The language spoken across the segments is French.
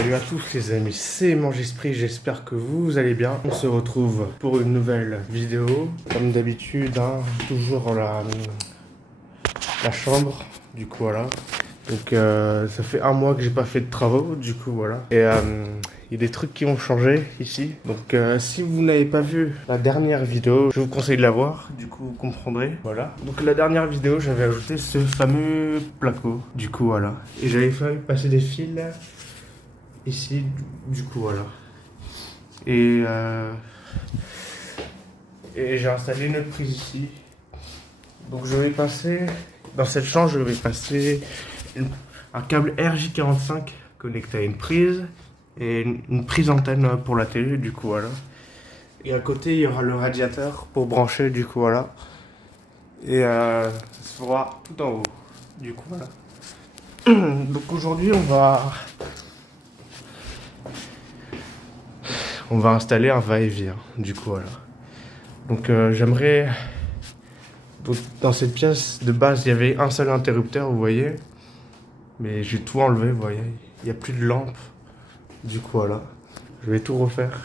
Salut à tous les amis, c'est Mangesprit, j'espère que vous allez bien. On se retrouve pour une nouvelle vidéo. Comme d'habitude, hein, toujours la chambre, du coup voilà. Donc ça fait un mois que j'ai pas fait de travaux, du coup voilà. Et il y a des trucs qui ont changé ici. Donc si vous n'avez pas vu la dernière vidéo, je vous conseille de la voir, du coup vous comprendrez. Voilà. Donc la dernière vidéo, j'avais ajouté ce fameux placo, du coup voilà. Et j'avais fait passer des fils ici, du coup voilà. Et j'ai installé une autre prise ici. Donc je vais passer, dans cette chambre, je vais passer un câble RJ45 connecté à une prise et une prise antenne pour la télé, du coup voilà. Et à côté, il y aura le radiateur pour brancher, du coup voilà. Et ça se fera tout en haut, du coup voilà. Donc aujourd'hui, on va installer un va-et-vient, du coup voilà. Donc j'aimerais... Donc, dans cette pièce de base, il y avait un seul interrupteur, vous voyez. Mais j'ai tout enlevé, vous voyez. Il n'y a plus de lampe. Du coup, voilà. Je vais tout refaire.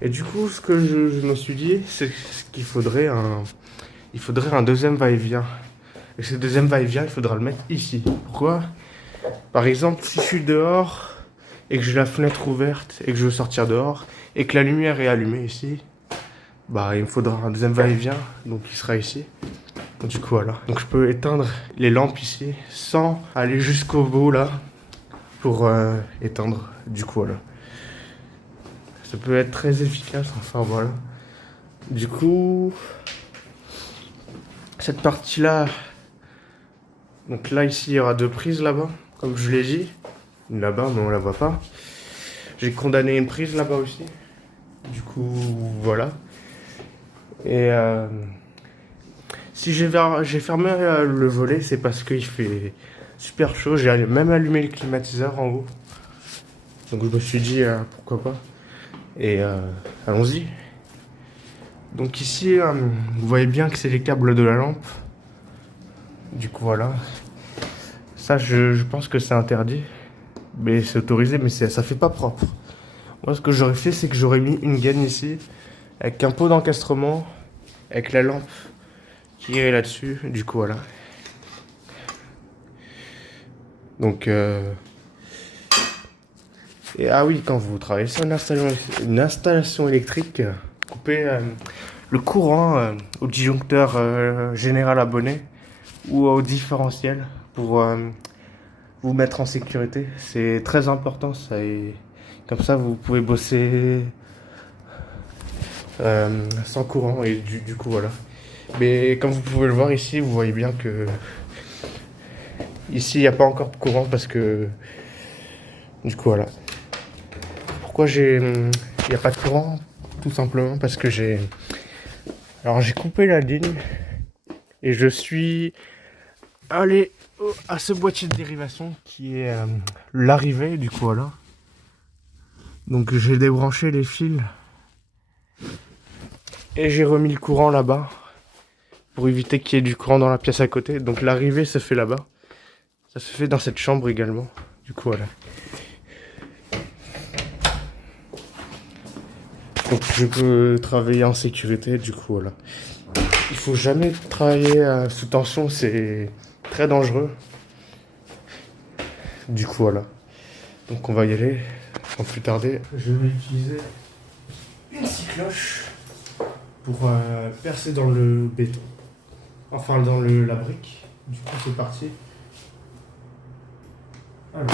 Et du coup, ce que je me suis dit, c'est qu'il faudrait un deuxième va-et-vient. Et ce deuxième va-et-vient, il faudra le mettre ici. Pourquoi? Par exemple, si je suis dehors et que j'ai la fenêtre ouverte et que je veux sortir dehors et que la lumière est allumée ici, bah il me faudra un deuxième va-et-vient, donc il sera ici. Du coup voilà. Donc je peux éteindre les lampes ici sans aller jusqu'au bout là pour éteindre. Du coup voilà. Ça peut être très efficace, enfin voilà. Du coup, cette partie là, donc là ici il y aura deux prises là-bas, comme je l'ai dit. Là-bas mais on la voit pas. J'ai condamné une prise là-bas aussi. Du coup voilà. Et si j'ai fermé le volet, c'est parce qu'il fait super chaud. J'ai même allumé le climatiseur en haut. Donc je me suis dit pourquoi pas. Et allons-y. Donc ici, vous voyez bien que c'est les câbles de la lampe. Du coup voilà. Ça je pense que c'est interdit. Mais c'est autorisé, mais ça fait pas propre. Moi ce que j'aurais fait, c'est que j'aurais mis une gaine ici. Avec un pot d'encastrement. Avec la lampe qui est là-dessus. Du coup voilà. Donc et ah oui, quand vous travaillez sur une installation électrique, coupez le courant au disjoncteur général abonné ou au différentiel pour vous mettre en sécurité. C'est très important ça, et comme ça vous pouvez bosser sans courant et du coup voilà. Mais comme vous pouvez le voir ici, vous voyez bien que ici il n'y a pas encore de courant parce que du coup voilà. Pourquoi il n'y a pas de courant? Tout simplement parce que j'ai coupé la ligne et je suis allé à ce boîtier de dérivation qui est l'arrivée, du coup voilà. Donc j'ai débranché les fils et j'ai remis le courant là-bas pour éviter qu'il y ait du courant dans la pièce à côté. Donc l'arrivée se fait là-bas. Ça se fait dans cette chambre également, du coup voilà. Donc je peux travailler en sécurité, du coup voilà. Il faut jamais travailler sous tension, c'est très dangereux. Du coup voilà. Donc on va y aller sans plus tarder. Je vais utiliser une scie cloche pour percer dans le béton. Enfin dans la brique. Du coup c'est parti. Alors.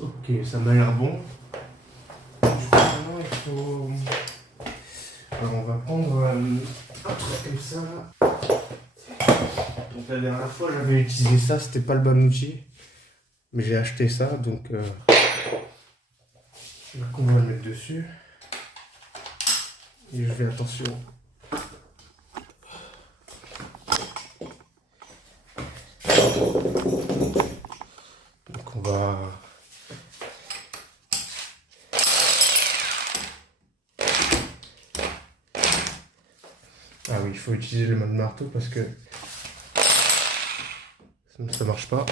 Ok, ça m'a l'air bon. Maintenant, il faut... Alors, on va prendre un truc comme ça. Donc la dernière fois, j'avais utilisé ça, c'était pas le bon outil. Mais j'ai acheté ça, donc... on va le mettre dessus. Et je fais attention. Donc on va... Ah oui, il faut utiliser le mode marteau parce que ça marche pas.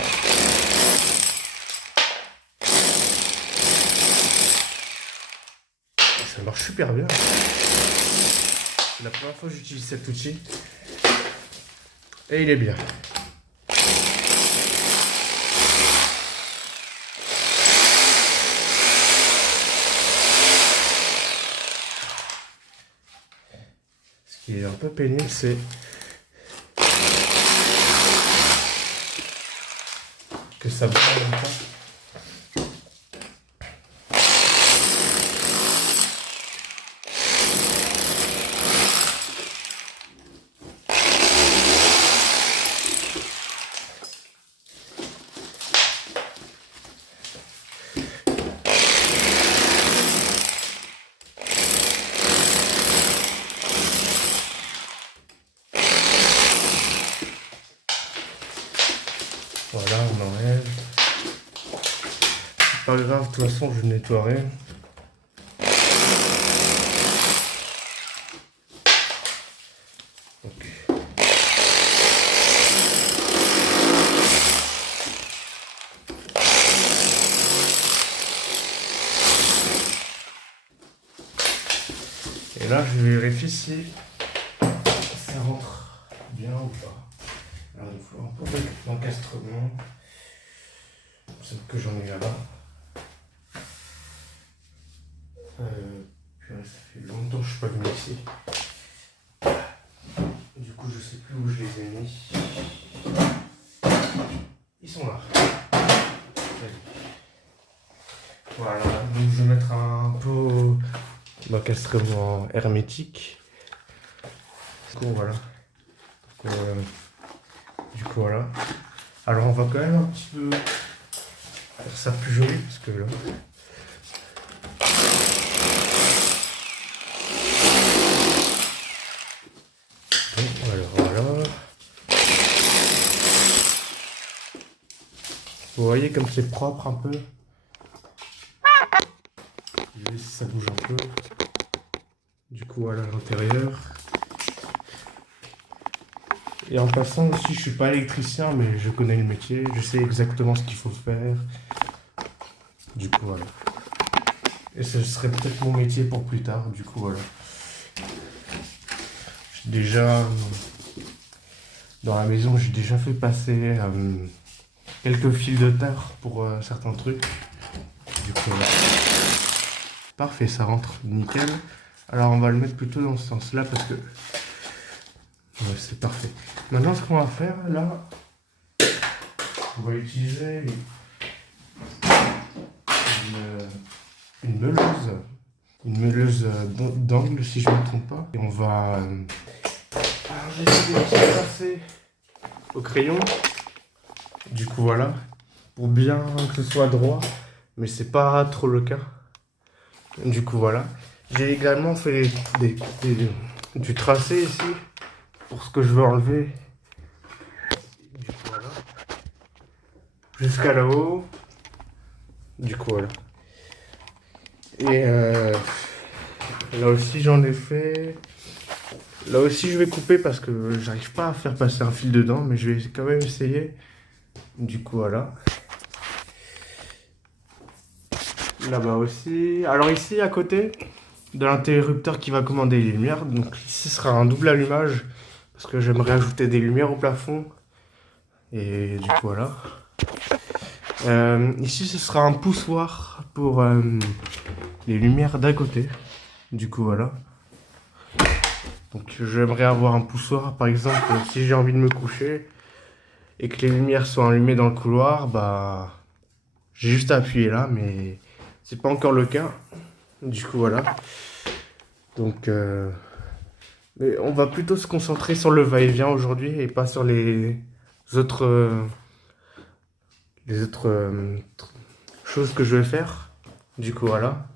Ça marche super bien. C'est la première fois que j'utilise cet outil. Et il est bien. Ce qui est un peu pénible, c'est que ça bouge en même temps. Voilà, on enlève. C'est pas grave, de toute façon, je nettoierai. Ok. Et là, je vérifie si ça rentre bien ou pas. Alors, il faut un peu d'encastrement. C'est que j'en ai là-bas. Purée, ça fait longtemps que je suis pas venu ici. Du coup, je sais plus où je les ai mis. Ils sont là. Voilà, donc je vais mettre un pot d'encastrement hermétique. Voilà. Du coup, voilà. Alors, on va quand même un petit peu faire ça plus joli parce que là. Alors, voilà. Vous voyez comme c'est propre un peu. Je vais laisser ça bouge un peu. Du coup, voilà l'intérieur. Et en passant aussi, je suis pas électricien, mais je connais le métier. Je sais exactement ce qu'il faut faire. Du coup, voilà. Et ce serait peut-être mon métier pour plus tard. Du coup, voilà. J'ai déjà... Dans la maison, j'ai déjà fait passer quelques fils de terre pour certains trucs. Du coup, voilà. Parfait, ça rentre nickel. Alors, on va le mettre plutôt dans ce sens-là parce que... Ouais, c'est parfait. Maintenant, ce qu'on va faire, là, on va utiliser une meuleuse. Une meuleuse d'angle, si je ne me trompe pas. Et on va... Alors, j'ai essayé de passer au crayon. Du coup, voilà. Pour bien que ce soit droit. Mais c'est pas trop le cas. Du coup, voilà. J'ai également fait du tracé ici. Pour ce que je veux enlever. Du coup, voilà. Jusqu'à là-haut. Du coup, voilà. Et là aussi, j'en ai fait. Là aussi, je vais couper parce que j'arrive pas à faire passer un fil dedans. Mais je vais quand même essayer. Du coup, voilà. Là-bas aussi. Alors ici, à côté de l'interrupteur qui va commander les lumières. Donc ici, ce sera un double allumage. Parce que j'aimerais ajouter des lumières au plafond. Et du coup, voilà. Ici, ce sera un poussoir pour les lumières d'à côté. Du coup, voilà. Donc, j'aimerais avoir un poussoir, par exemple, si j'ai envie de me coucher et que les lumières sont allumées dans le couloir, bah, J'ai juste à appuyer là, mais c'est pas encore le cas. Du coup, voilà. Donc, mais on va plutôt se concentrer sur le va-et-vient aujourd'hui et pas sur autres, les autres choses que je vais faire. Du coup, voilà.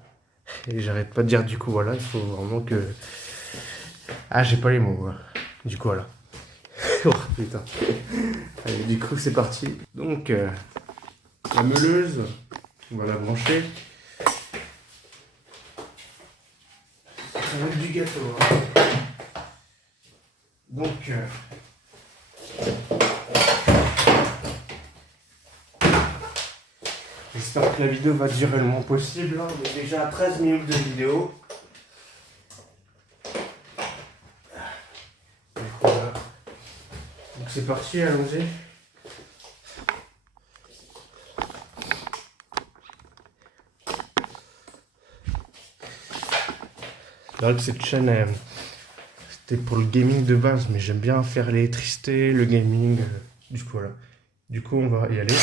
Et j'arrête pas de dire du coup, voilà. Il faut vraiment que... Ah, j'ai pas les mots. Voilà. Du coup, voilà. Oh putain. Allez, du coup, c'est parti. Donc, la meuleuse, on va la brancher. Ça va être du gâteau. Hein. Donc, j'espère que la vidéo va durer le moins possible. Hein. On est déjà à 13 minutes de vidéo. Voilà. Donc c'est parti, allons-y. C'est vrai que cette chaîne, c'était pour le gaming de base, mais j'aime bien faire l'électricité, le gaming. Du coup, voilà. Du coup, on va y aller.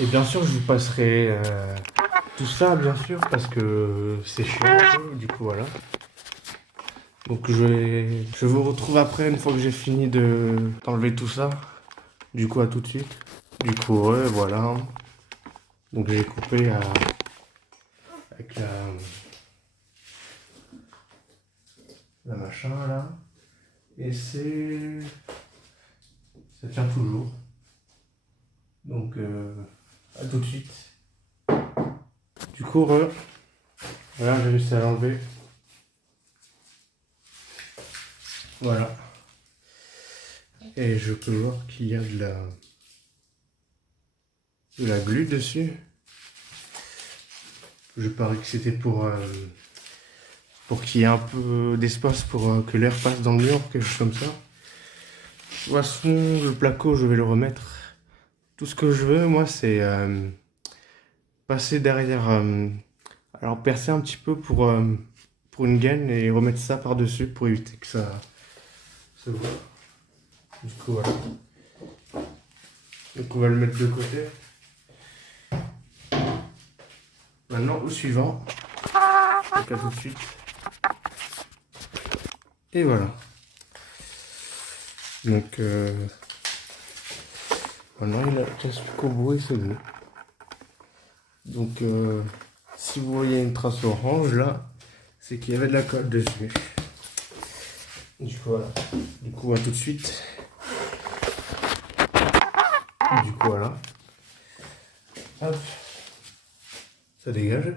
Et bien sûr, je vous passerai tout ça, bien sûr, parce que c'est chiant, du coup, voilà. Donc je vous retrouve après, une fois que j'ai fini d'enlever tout ça. Du coup, à tout de suite. Du coup, ouais, voilà. Donc j'ai coupé avec la machin, là. Et ça tient toujours. Donc, à tout de suite. Du coup, voilà, j'ai réussi à l'enlever. Voilà. Et je peux voir qu'il y a de la glu dessus. Je parie que c'était pour qu'il y ait un peu d'espace pour que l'air passe dans le mur, quelque chose comme ça. De toute façon, le placo, je vais le remettre. Tout ce que je veux, moi, c'est passer derrière, alors percer un petit peu pour une gaine et remettre ça par-dessus pour éviter que ça se voit. Du coup, voilà. Donc, on va le mettre de côté. Maintenant, au suivant. Donc, à tout de suite. Et voilà. Donc, maintenant, il a casse jusqu'au bout et c'est bon. Donc, si vous voyez une trace orange là, c'est qu'il y avait de la colle dessus. Du coup, voilà. Du coup, à tout de suite. Du coup, voilà. Hop. Ça dégage.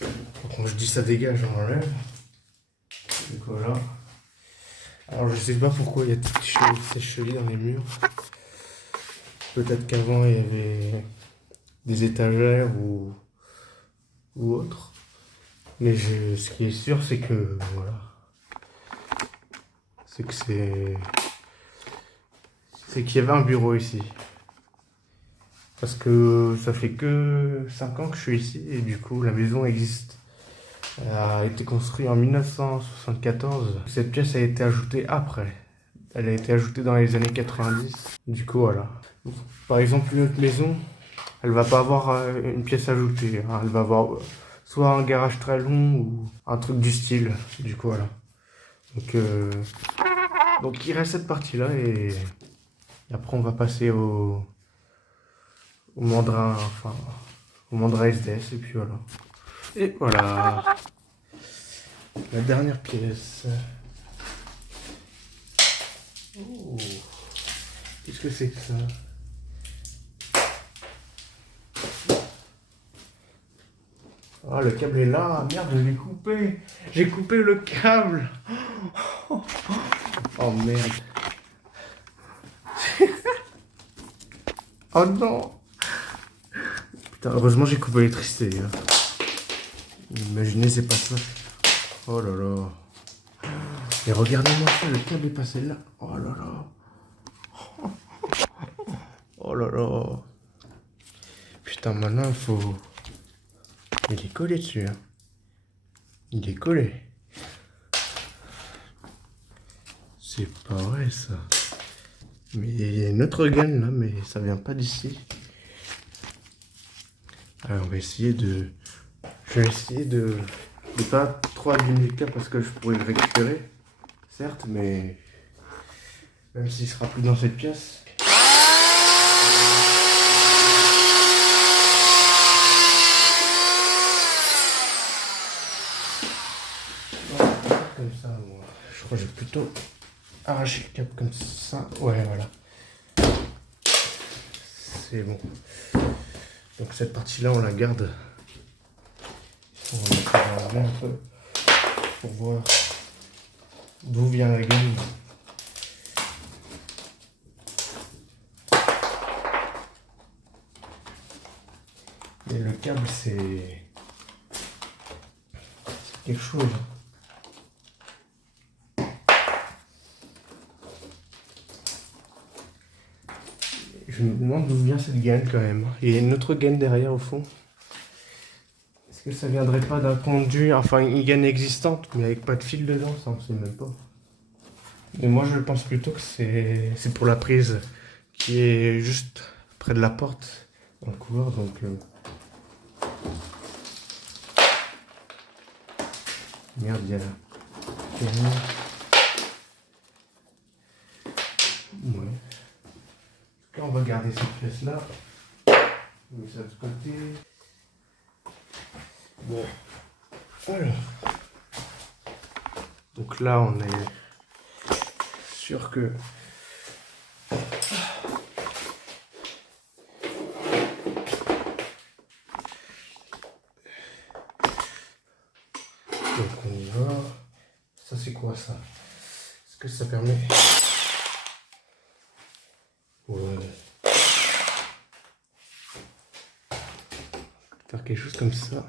Quand je dis ça dégage, on enlève. Du coup, voilà. Alors, je sais pas pourquoi il y a ces chevilles dans les murs. Peut-être qu'avant, il y avait des étagères ou autre. Mais ce qui est sûr, c'est que, voilà. C'est qu'il y avait un bureau ici. Parce que ça fait que 5 ans que je suis ici et du coup la maison existe. Elle a été construite en 1974. Cette pièce a été ajoutée après. Elle a été ajoutée dans les années 90. Du coup voilà. Par exemple une autre maison, elle va pas avoir une pièce ajoutée. Hein. Elle va avoir soit un garage très long ou un truc du style. Du coup, voilà. Donc il reste cette partie-là et après on va passer au mandrin, enfin, au mandrin SDS et puis voilà. Et voilà, la dernière pièce. Oh, qu'est-ce que c'est que ça? Ah, le câble est là. Merde, je l'ai coupé. J'ai coupé le câble. Oh merde. Oh non. Putain, heureusement j'ai coupé l'électricité. Hein. Imaginez, c'est pas ça. Oh là là. Et regardez-moi ça, le câble est passé là. Oh là là. Oh là là. Putain, maintenant il faut... Il est collé dessus. Hein. Il est collé. C'est pas vrai ça. Mais il y a une autre gaine là, mais ça vient pas d'ici. Alors on va essayer de... Je vais essayer de pas trop abîmer le câble parce que je pourrais le récupérer. Certes, mais... Même s'il sera plus dans cette pièce. Comme ça, moi. Je crois que je vais plutôt arracher le câble comme ça. Ouais, voilà. C'est bon. Donc cette partie-là, on la garde. On va enlever un peu pour voir d'où vient la gaine. Et le câble, c'est quelque chose. Je me demande d'où vient cette gaine quand même. Il y a une autre gaine derrière au fond. Est-ce que ça viendrait pas d'un conduit, enfin une gaine existante, mais avec pas de fil dedans, ça on sait même pas. Mais moi je pense plutôt que c'est pour la prise qui est juste près de la porte dans le couloir, donc... Merde, il y a là. Ouais. Là, on va garder cette pièce-là. On met ça de ce côté. Bon. Alors. Donc là, on est sûr que... Donc on y va. Ça, c'est quoi ça? Est-ce que ça permet... Ouais. Faire quelque chose comme ça.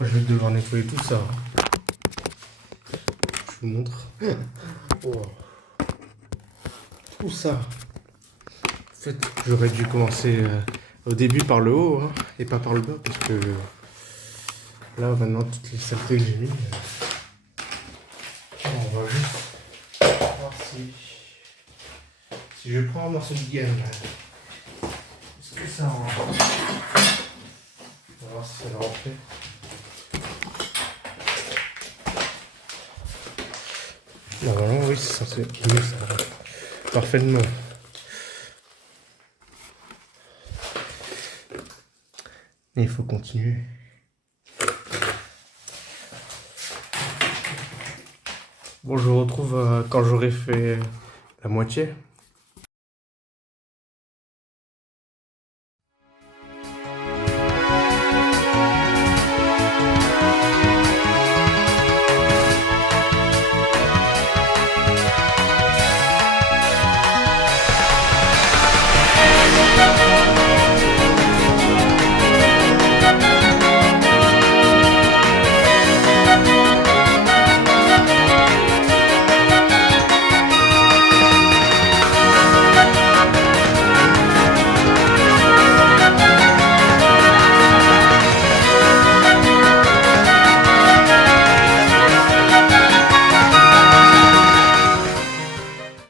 Moi, je vais devoir nettoyer tout ça. Je vous montre. Oh. Tout ça. En fait, j'aurais dû commencer au début par le haut, hein, et pas par le bas, parce que là, maintenant, toutes les saletés que j'ai mis, on va juste voir si je prends un morceau de gamme. Est-ce que ça rentre? On va voir si ça va rentrer. Normalement, oui, c'est censé. Oui, ça rentre parfaitement. Mais il faut continuer. Bon, je vous retrouve quand j'aurai fait la moitié.